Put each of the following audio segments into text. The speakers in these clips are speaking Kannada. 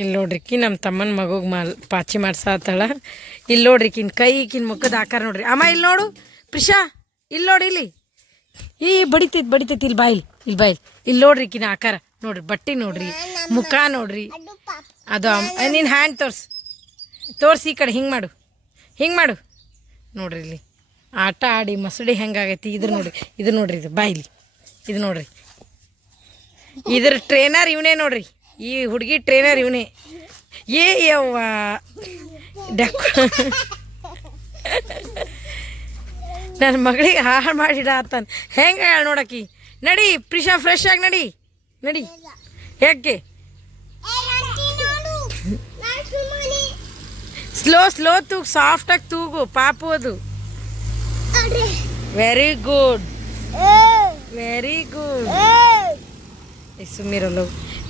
ಇಲ್ಲಿ ನೋಡ್ರಿಕಿ ನಮ್ಮ ತಮ್ಮನ ಮಗುಗೆ ಪಾಚಿ ಮಾಡ್ಸಾತಾಳ. ಇಲ್ಲಿ ನೋಡ್ರಿಕಿನ್ ಕೈ ಈಕಿನ ಮುಖದ ಆಕಾರ ನೋಡ್ರಿ. ಅಮ್ಮ ಇಲ್ಲಿ ನೋಡು ಪ್ರಿಷಾ, ಇಲ್ಲಿ ನೋಡಿ ಇಲ್ಲಿ ಬಡಿತೈತಿ ಇಲ್ಲಿ ಬಾಯಿಲ್ ಇಲ್ಲಿ ನೋಡ್ರಿ ಈಕಿನ ಆಕಾರ ನೋಡ್ರಿ, ಬಟ್ಟೆ ನೋಡ್ರಿ, ಮುಖ ನೋಡ್ರಿ. ಅದು ನಿನ್ನ ಹ್ಯಾಂಡ್ ತೋರ್ಸಿ ಈ ಕಡೆ ಹಿಂಗೆ ಮಾಡು ನೋಡ್ರಿ. ಇಲ್ಲಿ ಆಟ ಆಡಿ ಮಸಡಿ ಹೆಂಗಾಗೈತಿ ಇದು ನೋಡ್ರಿ ಇದು ಬಾಯಿಲಿ ಇದು ನೋಡ್ರಿ. ಇದ್ರ ಟ್ರೈನರ್ ಇವನೇ ನೋಡ್ರಿ, ಈ ಹುಡುಗಿ ಟ್ರೈನರ್ ಇವನೇ. ಯವ್ವ ನನ್ನ ಮಗಳಿಗೆ ಹಾಳು ಮಾಡಿಡಾತಾನ. ಹೆಂಗೆ ಹೇಳಿ ನೋಡಕ್ಕಿ. ನಡಿ ಪ್ರಿಷಾ, ಫ್ರೆಶ್ ಆಗಿ ನಡಿ. ಯಾಕೆ ಸ್ಲೋ ತೂಗು, ಸಾಫ್ಟಾಗಿ ತೂಗು ಪಾಪು. ಅದು ವೆರಿ ಗುಡ್. ಸುಮ್ಮಿರಲ್ಲ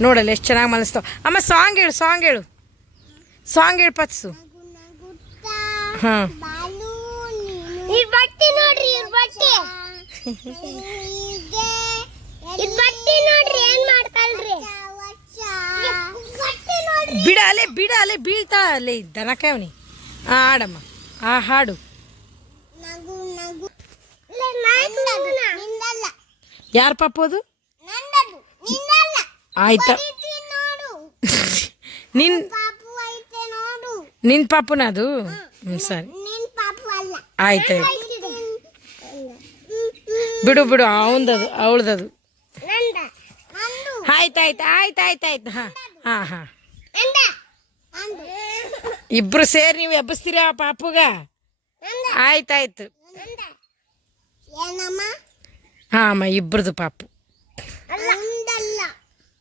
ನೋಡಲ್ಲ ಎಷ್ಟು ಚೆನ್ನಾಗಿ ಮನಸ್ತಾವ. ಅಮ್ಮ ಸಾಂಗ್ ಹೇಳು ಪತ್ಸು. ಹಾಂ ಬಿಡ ಅಲ್ಲೇ ಬೀಳ್ತಾಳ ಅಲ್ಲೇ ದನಕ ಅವನಿ. ಆಡಮ್ಮ ಆ ಹಾಡು. ಯಾರು ಪಾಪು ಅದು? ಆಯ್ತಾ ನಿನ್ ಪಾಪುನ ಅದು? ಸರಿ ಆಯ್ತಾಯ್ತು, ಬಿಡು ಅವಂದದು ಅವಳದದು. ಆಯ್ತಾಯ್ತು. ಹಾಂ ಇಬ್ರು ಸೇರಿ ನೀವು ಎಬ್ಬಿಸ್ತೀರ ಆ ಪಾಪುಗ? ಆಯ್ತಾಯ್ತು. ಹಾಂ ಅಮ್ಮ ಇಬ್ರದು ಪಾಪು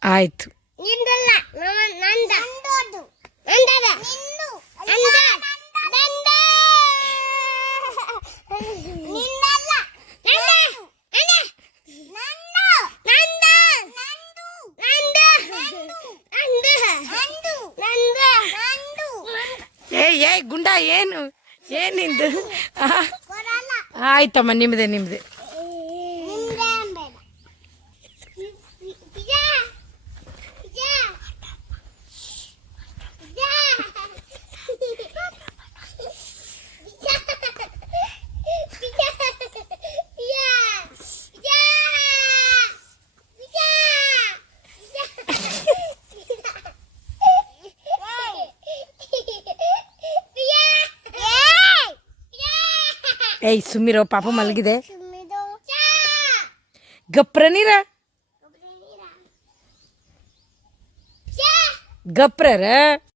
ಆಯ್ತು. ಏಯ್ ಗುಂಡ ಏನು ನಿಂದು? ಆಯ್ತಮ್ಮ ನಿಮ್ಮದೇ. ಏಯ್ ಸುಮ್ಮಿರೋ, ಪಾಪ ಮಲಗಿದೆ. ಗಪ್ರ ನೀರ ಗಪ್ರರ